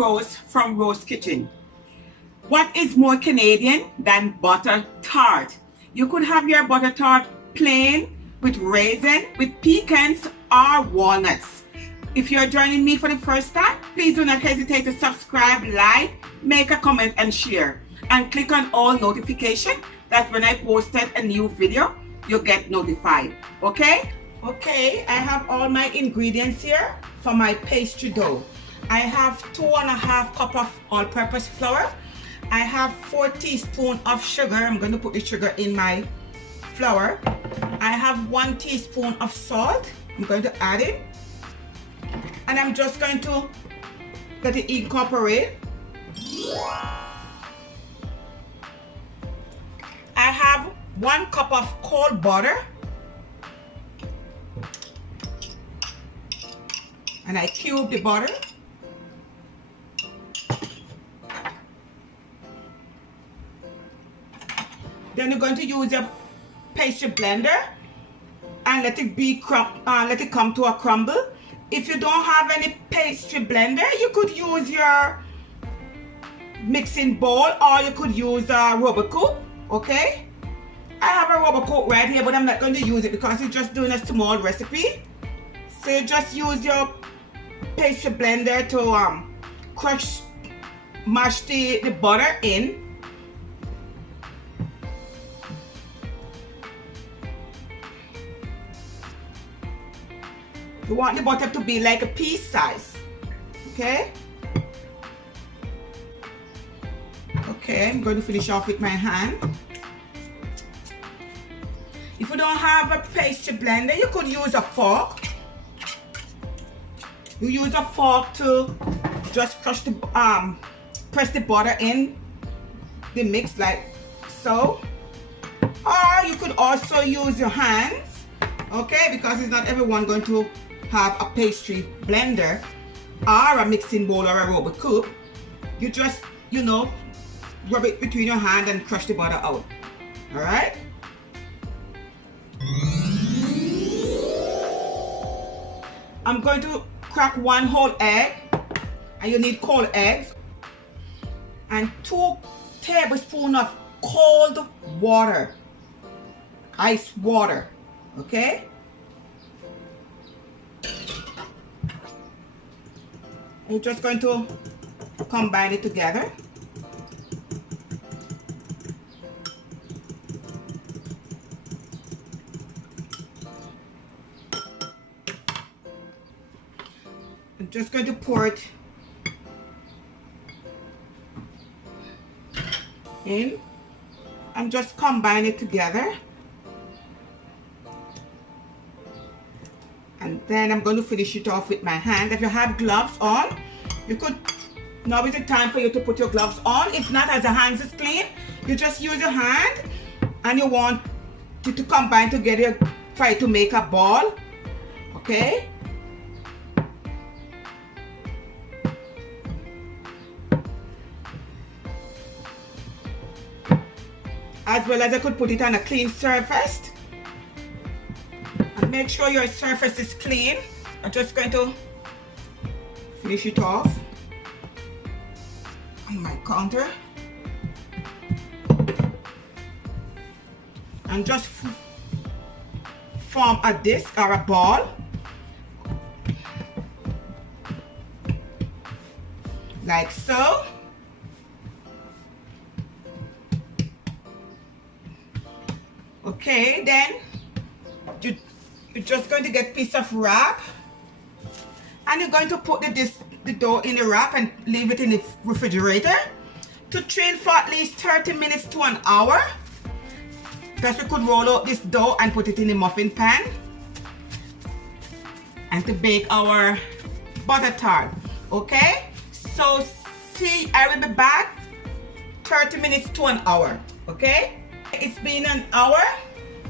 Rose from Rose Kitchen. What is more Canadian than butter tart? You could have your butter tart plain with raisin, with pecans or walnuts. If you're joining me for the first time, please do not hesitate to subscribe, like, make a comment and share. And click on all notification. That's when I posted a new video, you'll get notified. Okay? Okay, I have all my ingredients here for my pastry dough. I have 2.5 cup of all-purpose flour. I have 4 teaspoons of sugar. I'm going to put the sugar in my flour. I have 1 teaspoon of salt. I'm going to add it. And I'm just going to let it incorporate. I have 1 cup of cold butter. And I cube the butter. Then you're going to use your pastry blender and let it come to a crumble. If you don't have any pastry blender, you could use your mixing bowl or you could use a rubber coupe. Okay? I have a rubber coupe right here, but I'm not going to use it because it's just doing a small recipe. So you just use your pastry blender to mash the butter in. You want the butter to be like a pea size. Okay? Okay, I'm going to finish off with my hand. If you don't have a pastry blender, you could use a fork. You use a fork to just press the butter in the mix like so. Or you could also use your hands, okay, because it's not everyone going to have a pastry blender or a mixing bowl or a rubber coupe. You just, rub it between your hand and crush the butter out. All right? I'm going to crack 1 whole egg, and you need cold eggs, and 2 tablespoons of cold water, ice water, okay? You're just going to combine it together. I'm just going to pour it in and just combine it together. And then I'm going to finish it off with my hand. If you have gloves on, now is the time for you to put your gloves on. If not, as your hands is clean, you just use your hand and you want it to combine together, try to make a ball, okay? As well as I could put it on a clean surface. And make sure your surface is clean. I'm just going to finish it off on my counter. And just form a disc or a ball. Like so. Okay, then you're just going to get a piece of wrap and you're going to put the dough in the wrap and leave it in the refrigerator to chill for at least 30 minutes to an hour. Because we could roll out this dough and put it in the muffin pan and to bake our butter tart. Okay, so see, I will be back 30 minutes to an hour. Okay, it's been an hour.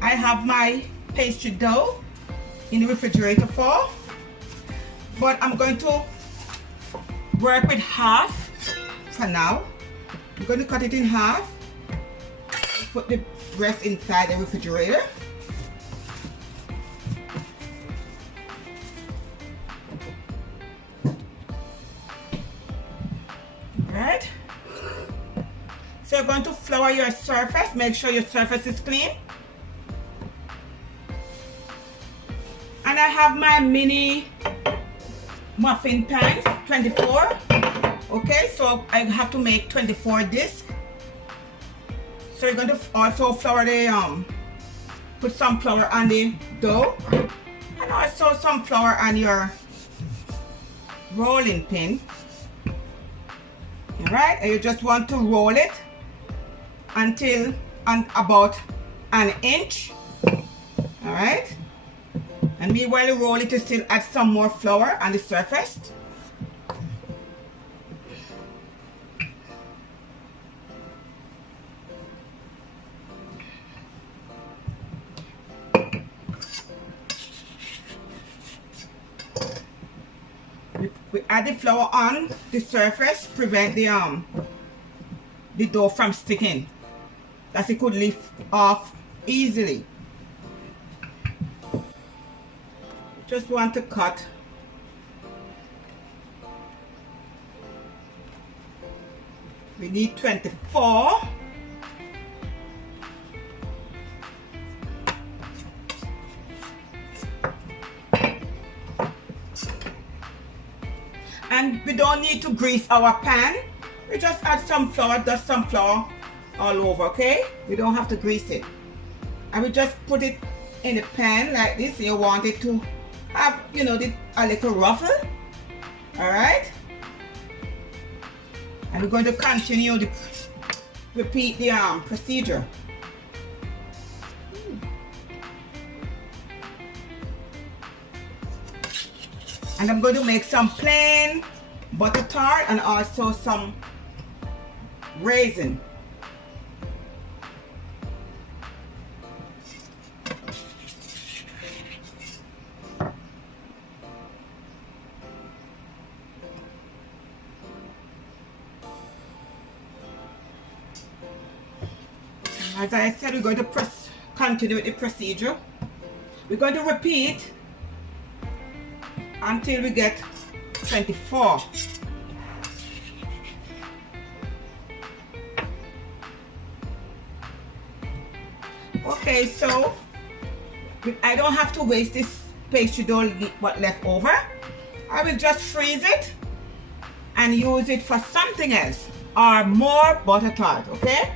I have my pastry dough in the refrigerator but I'm going to work with half for now. I'm going to cut it in half, put the rest inside the refrigerator. So you're going to flour your surface. Make sure your surface is clean. And I have my mini muffin pans, 24. Okay, so I have to make 24 discs. So you're going to also flour the, put some flour on the dough. And also some flour on your rolling pin. Alright, and you just want to roll it until about an inch. Alright, and meanwhile you roll it, you still add some more flour on the surface. We add the flour on the surface, prevent the dough from sticking, that it could lift off easily. Just want to cut we need 24. And we don't need to grease our pan. We just add some flour, dust some flour all over, okay? We don't have to grease it. And we just put it in the pan like this. You want it to have, you know, a little ruffle. Alright? And we're going to continue to repeat the procedure. And I'm going to make some plain butter tart and also some raisin. As I said, we're going to continue with the procedure. We're going to repeat until we get 24. Okay, so I don't have to waste this pastry dough what left over. I will just freeze it and use it for something else or more butter tart, okay?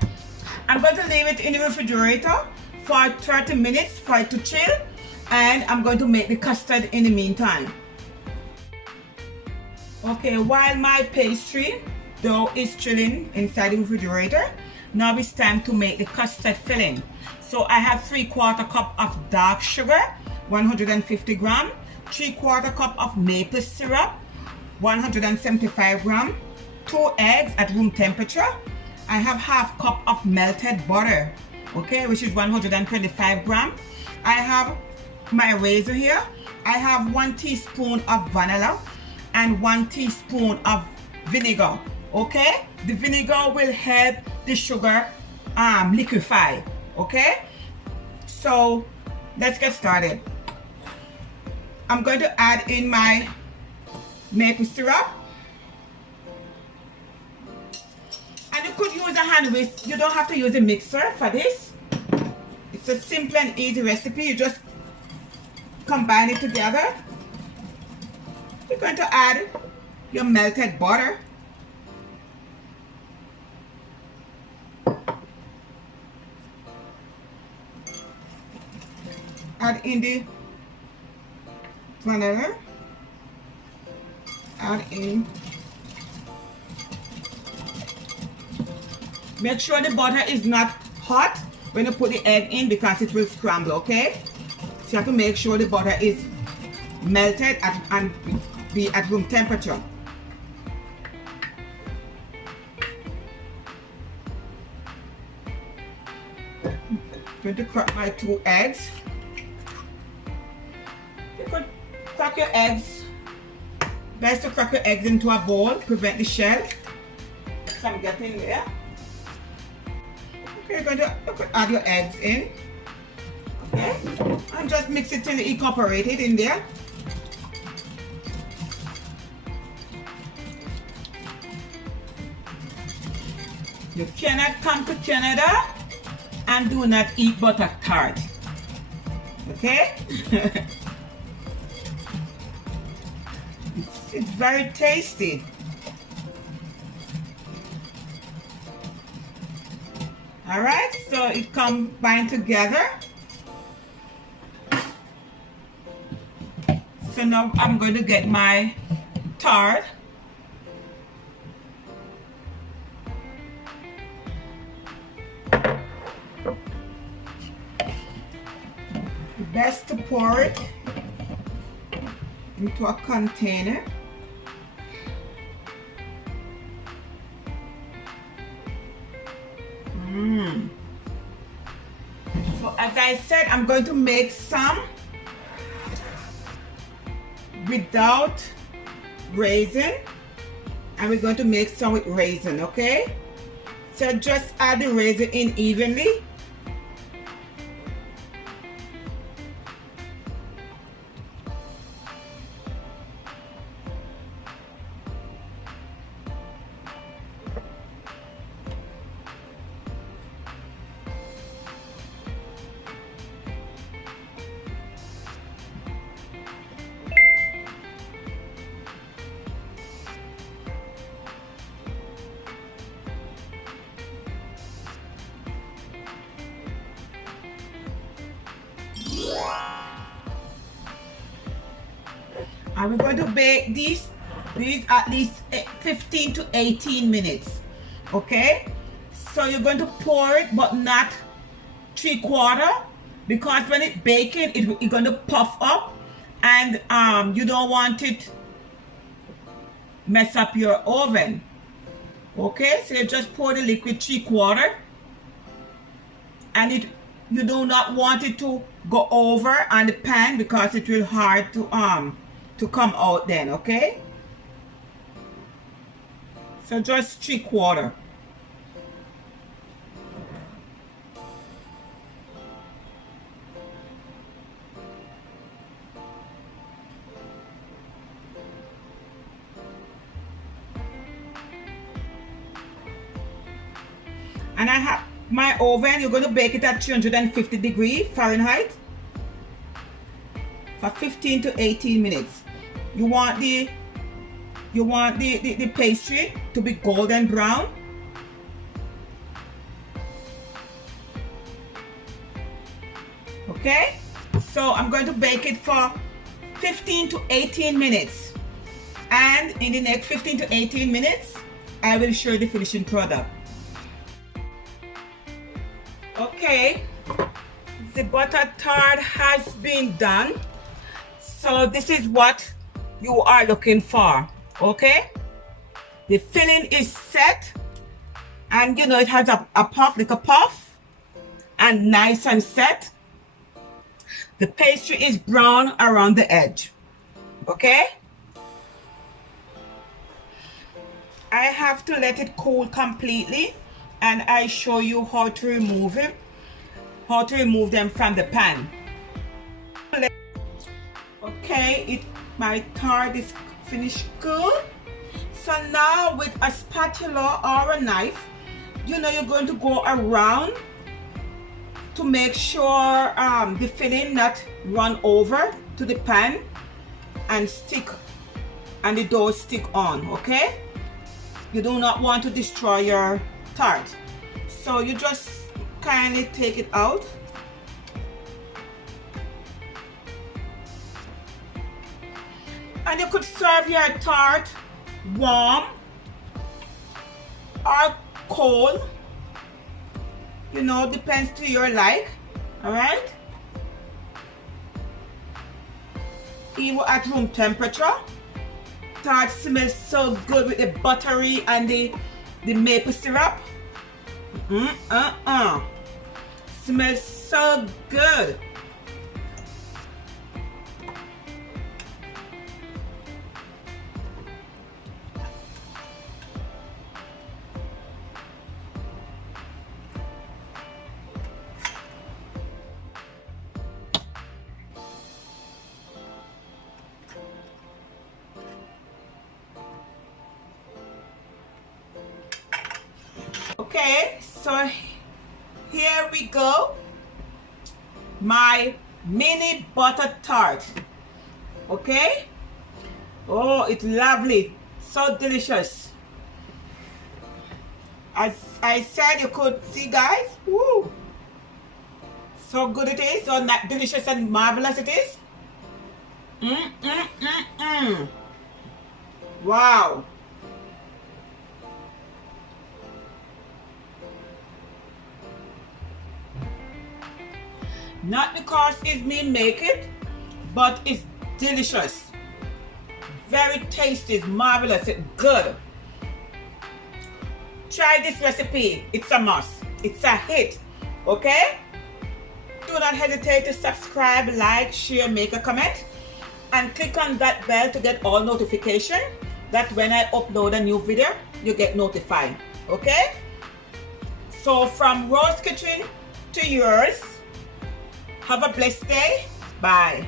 I'm going to leave it in the refrigerator for 30 minutes for it to chill, and I'm going to make the custard in the meantime. Okay, while my pastry dough is chilling inside the refrigerator, now it's time to make the custard filling. So I have 3/4 cup of dark sugar, 150 gram, 3/4 cup of maple syrup, 175 gram, 2 eggs at room temperature. I have 1/2 cup of melted butter, okay, which is 125 gram. I have my raisin here. I have 1 teaspoon of vanilla and 1 teaspoon of vinegar, okay? The vinegar will help the sugar liquefy, okay? So let's get started. I'm going to add in my maple syrup. And you could use a hand whisk. You don't have to use a mixer for this. It's a simple and easy recipe. You just combine it together. You're going to add your melted butter. Add in the vanilla. Add in. Make sure the butter is not hot when you put the egg in because it will scramble, okay? So you have to make sure the butter is melted and be at room temperature. I'm going to crack my 2 eggs. You could crack your eggs. Best to crack your eggs into a bowl, prevent the shell from getting there. Okay, you're going to add your eggs in. Okay, and just mix it till it incorporated in there. You cannot come to Canada and do not eat butter tart. Okay? It's very tasty. All right, so it combined together. So now I'm going to get my tart. Best to pour it into a container. So as I said, I'm going to make some without raisin, and we're going to make some with raisin, okay? So just add the raisin in evenly. And we're going to bake these at least 15 to 18 minutes, okay? So you're going to pour it, but not 3/4, because when it's baking, it's going to puff up, and you don't want it mess up your oven, okay? So you just pour the liquid 3/4, and you do not want it to go over on the pan, because it will hard to come out then, okay? So just 3/4. And I have my oven. You're going to bake it at 350 degrees Fahrenheit for 15 to 18 minutes. You want the pastry to be golden brown. Okay? So I'm going to bake it for 15 to 18 minutes. And in the next 15 to 18 minutes, I will show you the finishing product. Okay, the butter tart has been done. So this is what you are looking for, okay? The filling is set, and you know it has a puff, like a puff, and nice and set. The pastry is brown around the edge, okay? I have to let it cool completely, and I show you how to remove it, how to remove them from the pan. Okay, my tart is finished good. So now with a spatula or a knife, you know, you're going to go around to make sure the filling not run over to the pan and stick, and the dough stick on, okay? You do not want to destroy your tart. So you just kindly take it out. And you could serve your tart warm or cold. You know, depends to your like. Alright? Even at room temperature. Tart smells so good with the buttery and the maple syrup. Smells so good. Okay, so here we go. My mini butter tart. Okay. Oh, it's lovely. So delicious. As I said, you could see, guys. Woo. So good it is. So delicious and marvelous it is. Wow. Not because it's me make it, but it's delicious. Very tasty, it's marvelous, it's good. Try this recipe, it's a must. It's a hit, okay? Do not hesitate to subscribe, like, share, make a comment, and click on that bell to get all notification that when I upload a new video, you get notified, okay? So from Rose Kitchen to yours, have a blessed day. Bye.